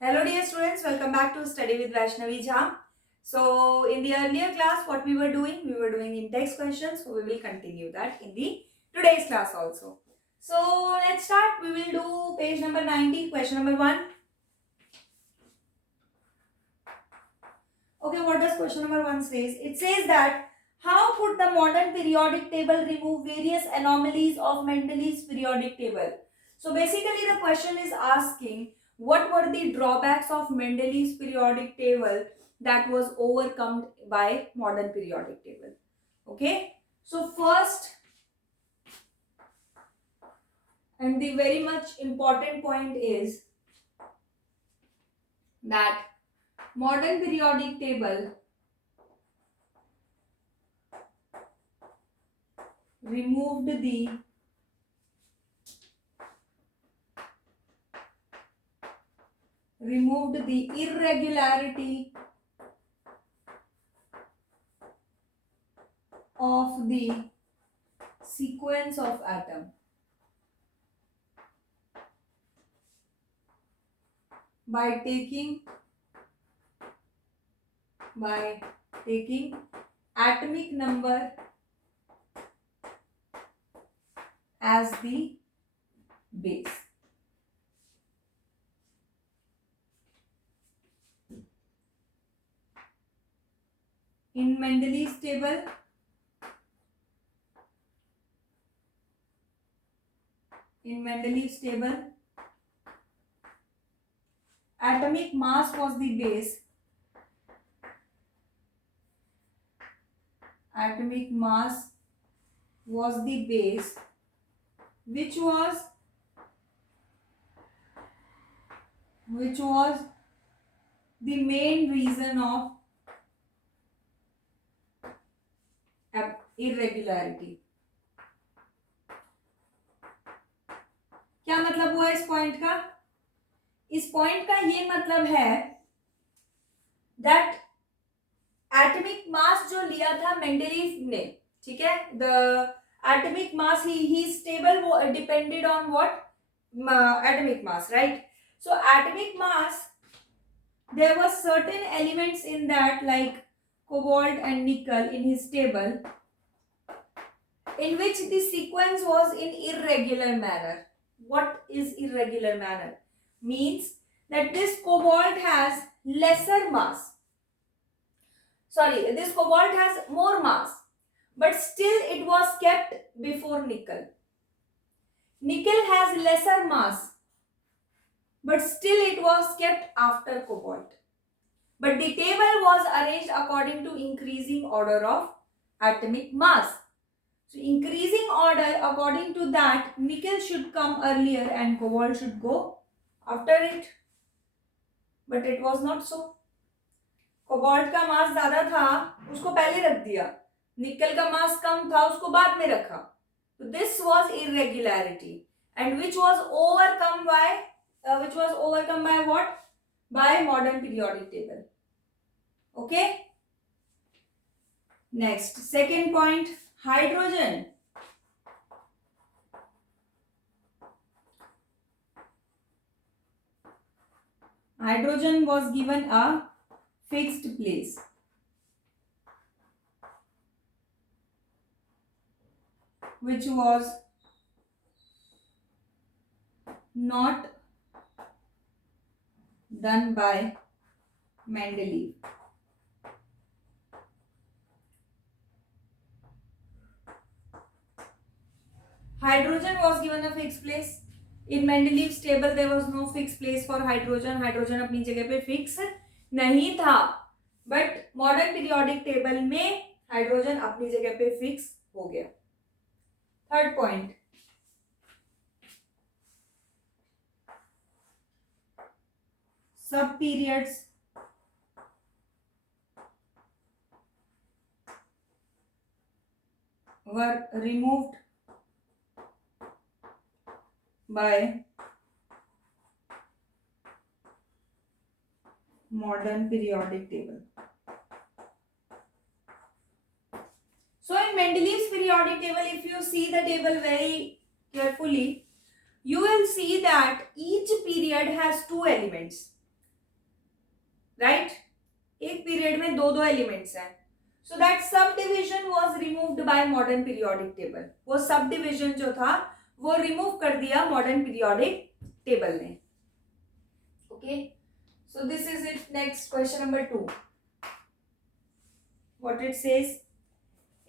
Hello dear students, welcome back to Study with Vaishnavi Jha. So in the earlier class what we were doing in-text questions. So we will continue that in the today's class also. So let's start. We will do page number 90, question number 1. Okay, what does question number 1 says? It says that how could the modern periodic table remove various anomalies of Mendeleev's periodic table? So basically the question is asking what were the drawbacks of Mendeleev's periodic table that was overcome by modern periodic table. Okay, so first and the very much important point is that modern periodic table removed the irregularity of the sequence of atom by taking atomic number as the base. In Mendeleev's table, atomic mass was the base. Atomic mass was the base, which was the main reason of irregularity. क्या मतलब हुआ इस point का? इस point का ये मतलब है दैट एटॉमिक मास जो लिया था मेंडलीव ने, ठीक है, द एटॉमिक मास ही स्टेबल वो depended on what atomic mass, right? So atomic mass, there were certain elements in that like cobalt and nickel in his table in which the sequence was in irregular manner. What is irregular manner? Means that this cobalt has lesser mass. Sorry, this cobalt has more mass, but still it was kept before nickel. Nickel has lesser mass, but still it was kept after cobalt. But the table was arranged according to increasing order of atomic mass. So increasing order, according to that, nickel should come earlier and cobalt should go after it. But it was not so. Cobalt का मास ज्यादा था, उसको पहले रख दिया. निकल का मास कम था, उसको बाद में रखा. So this was irregularity, and which was overcome by what? By modern periodic table. Okay. Next, second point, hydrogen. Hydrogen was given a fixed place. Which was not done by Mendeleev. Hydrogen was given a fixed place. In Mendeleev's table there was no fixed place for hydrogen. Hydrogen अपनी जगह पे fix नहीं था. But modern periodic table में hydrogen अपनी जगह पे fix हो गया. Third point. Sub-periods were removed by modern periodic table. So in Mendeleev's periodic table, if you see the table very carefully, you will see that each period has two elements. Right, एक period में दो दो elements हैं. So that sub division was removed by modern periodic table. वो sub division जो था वो remove कर दिया मॉडर्न पीरियोडिक टेबल ने. Okay, so this is it. Next question number 2. What it says?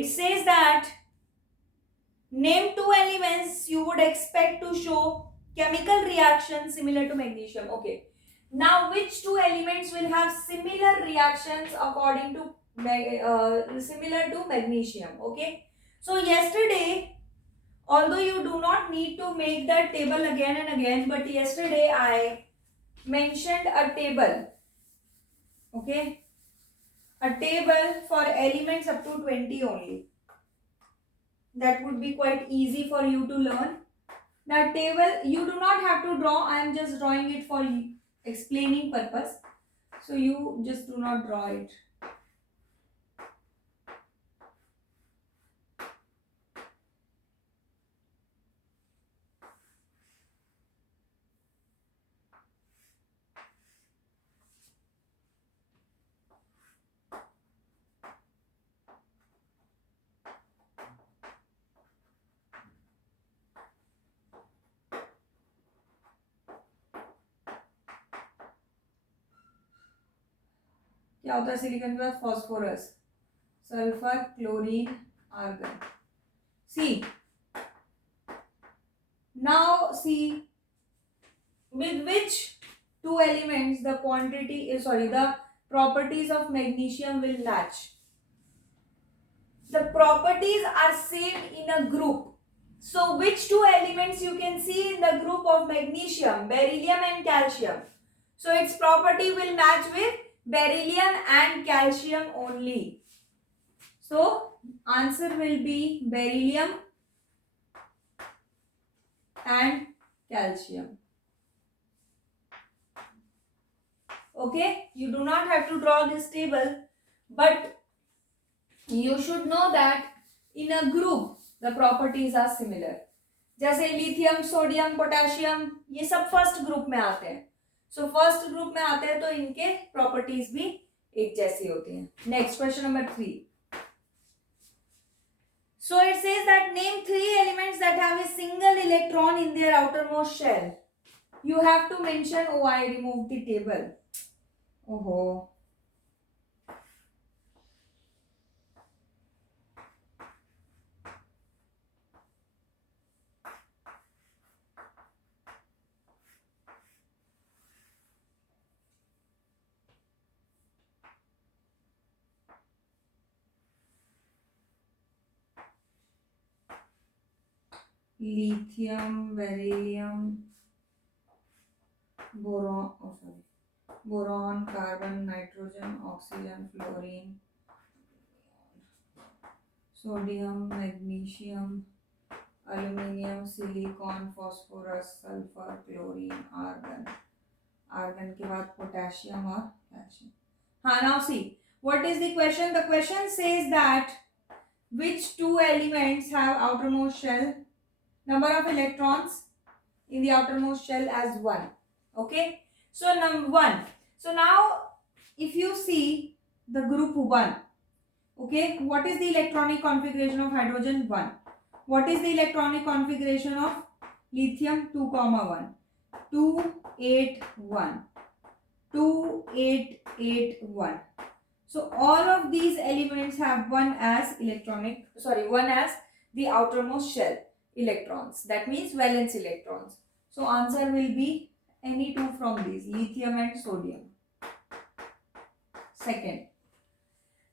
It says that name two elements you would expect to show chemical reaction similar to magnesium. Okay, now which two elements will have similar reactions according to similar to magnesium? Okay, so yesterday, although you do not need to make that table again and again, but yesterday I mentioned a table. Okay, a table for elements up to 20 only. That would be quite easy for you to learn. That table you do not have to draw. I am just drawing it for explaining purpose. So you just do not draw it. क्या होता है silicon के बाद? Phosphorus, sulphur, chlorine, argon. See, now see with which two elements the quantity is the properties of magnesium will match. The properties are same in a group. So which two elements you can see in the group of magnesium? Beryllium and calcium. So its property will match with beryllium and calcium only. So answer will be beryllium and calcium. Okay, you do not have to draw this table, but you should know that in a group the properties are similar. जैसे lithium, sodium, potassium, ये सब first group में आते हैं. So first group में आते हैं तो इनके प्रॉपर्टीज भी एक जैसी होती हैं. Next question number 3. So it says that name 3 elements that have a single electron in their outermost shell. You have to mention. Oh, I removed the table. Oh. Lithium, beryllium, boron, carbon, nitrogen, oxygen, fluorine, sodium, magnesium, aluminium, silicon, phosphorus, sulfur, chlorine, argon. Argon के बाद potassium और calcium. Now see, what is the question? The question says that which two elements have outermost shell? Number of electrons in the outermost shell as 1. Okay, so number 1. So now if you see the group 1, okay, what is the electronic configuration of hydrogen? 1. What is the electronic configuration of lithium? 2, 1. 2, 8, 1. 2, 8, 8, 1. So all of these elements have 1 as the outermost shell electrons. That means valence electrons. So answer will be any two from these, lithium and sodium. Second,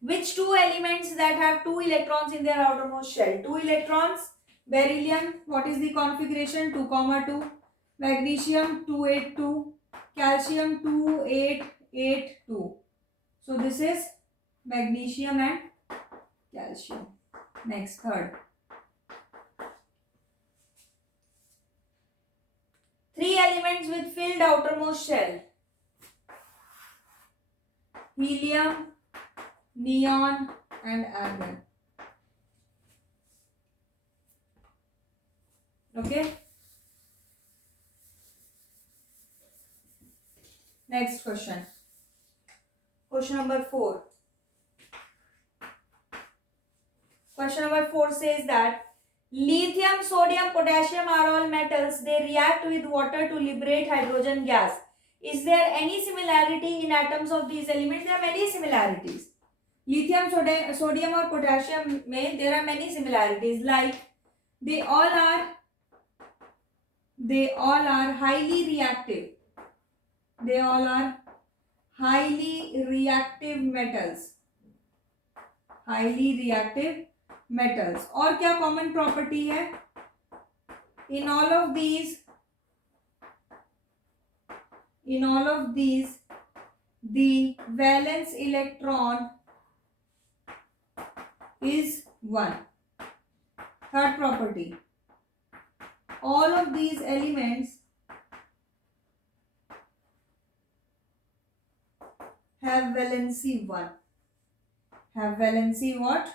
which two elements that have 2 electrons in their outermost shell? 2 electrons. Beryllium, what is the configuration? 2, 2. Magnesium 2, 8, 2. Calcium 2, 8, 8, 2. So this is magnesium and calcium. Next, third. 3 elements with filled outermost shell. Helium, neon and argon. Okay. Next question. Question number 4. Question number 4 says that lithium, sodium, potassium are all metals. They react with water to liberate hydrogen gas. Is there any similarity in atoms of these elements? There are many similarities. Lithium, sodium और potassium में there are many similarities. Like they all are highly reactive. They all are highly reactive metals. Highly reactive metals. और क्या common property है? In all of these, the valence electron is 1. Third property. All of these elements have valency 1. Have valency what?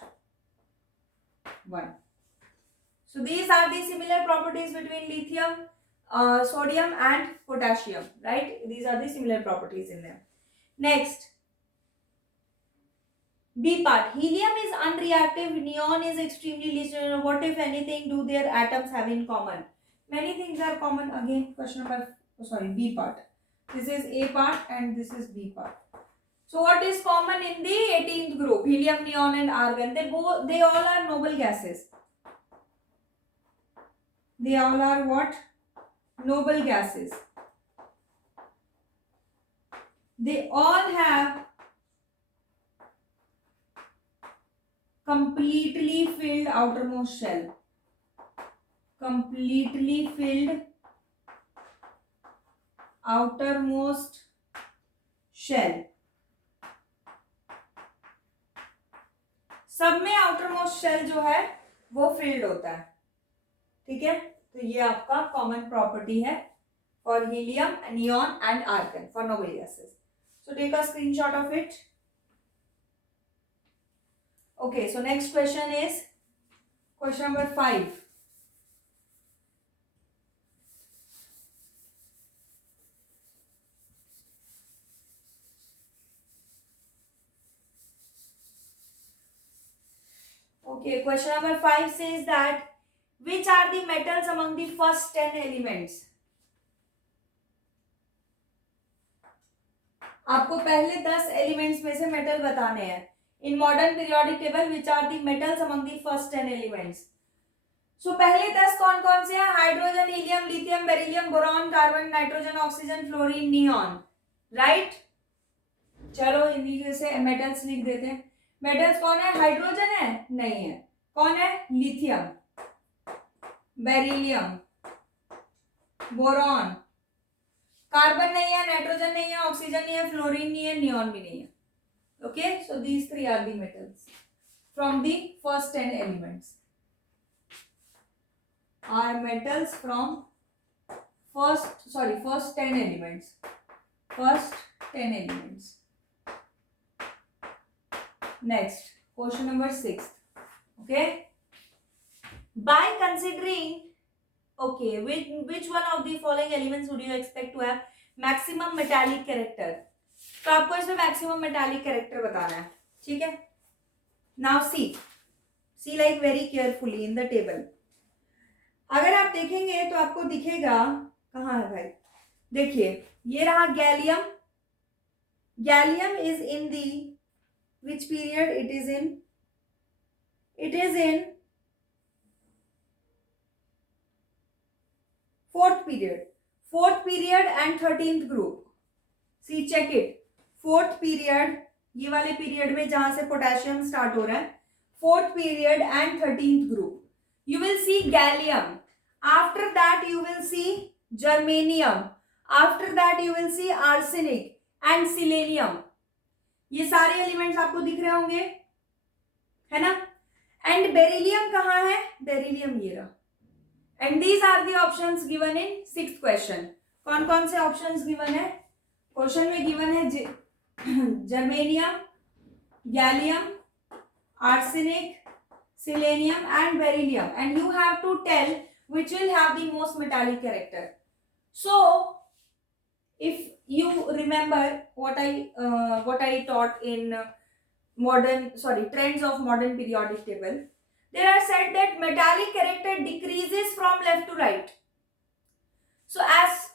1. So these are the similar properties between lithium, sodium and potassium, right? These are the similar properties in them. Next, B part. Helium is unreactive, neon is extremely least. What if anything do their atoms have in common? Many things are common. Again, question number, B part. This is A part and this is B part. So what is common in the 18th group? Helium, neon and argon. They all are noble gases. They all are what? Noble gases. They all have completely filled outermost shell. Completely filled outermost shell. सब में outermost shell जो है वो filled होता है. ठीक है, तो ये आपका common property है for helium, neon and argon for noble gases. So take a screenshot of it. Okay, so next question is question number 5. Okay, question number 5 says that which are the metals among the first 10 elements? आपको पहले 10 elements में से metal बताने हैं. In modern periodic table, which are the metals among the first 10 elements? So पहले 10 कौन कौन से हैं? Hydrogen, helium, lithium, beryllium, boron, carbon, nitrogen, oxygen, fluorine, neon. Right? चलो इन्हीं से मेटल्स लिख देते हैं. मेटल्स कौन है? हाइड्रोजन है? नहीं है. कौन है? Lithium, beryllium, boron. कार्बन नहीं है, नाइट्रोजन नहीं है, ऑक्सीजन नहीं है, फ्लोरीन नहीं है, नियॉन भी नहीं है. Okay, so these three are the metals from the first 10 elements. Are metals from first 10 elements. First 10 elements. Next, question number 6. Okay. By considering, okay, which one of the following elements would you expect to have maximum metallic character? तो आपको इसमें maximum metallic character बताना है. ठीक है, now see like very carefully in the table. अगर आप देखेंगे तो आपको दिखेगा, कहाँ है भाई, देखिए ये रहा gallium. Gallium is in the which period? It is in fourth period and 13th ग्रुप. See check it. Fourth period, ये वाले पीरियड में जहां से पोटेशियम स्टार्ट हो रहा है, fourth period and 13th group, you will see gallium. After that you will see germanium. After that you will see arsenic and selenium. ये सारे एलिमेंट्स आपको दिख रहे होंगे, है ना. एंड बेरिलियम कहाँ है? बेरिलियम ये रहा. And these are the options given in 6th question. कौन कौन से ऑप्शंस गिवन है? क्वेश्चन में गिवन है germanium, gallium, arsenic, selenium and beryllium, and you have to tell which will have the most metallic character. So if you remember what I taught in trends of modern periodic table, there are said that metallic character decreases from left to right. So as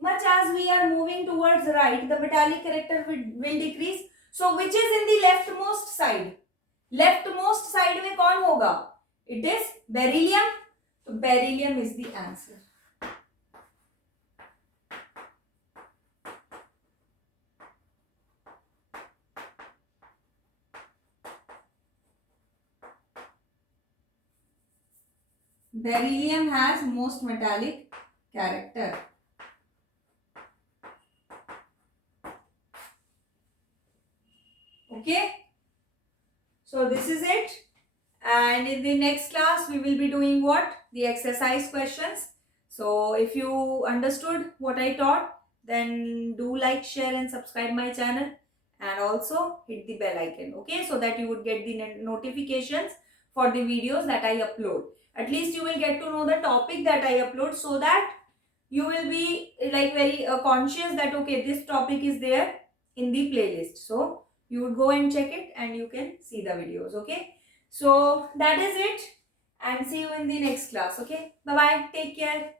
much as we are moving towards right, the metallic character will decrease. So which is in the leftmost side? Leftmost side में कौन होगा? It is beryllium. तो beryllium is the answer. Beryllium has most metallic character. Okay. So this is it, and in the next class we will be doing what? The exercise questions. So if you understood what I taught, then do like, share and subscribe my channel, and also hit the bell icon, okay, so that you would get the notifications for the videos that I upload. At least you will get to know the topic that I upload, so that you will be like very conscious that okay, this topic is there in the playlist. So you would go and check it and you can see the videos. Okay, so that is it, and see you in the next class. Okay, bye bye, take care.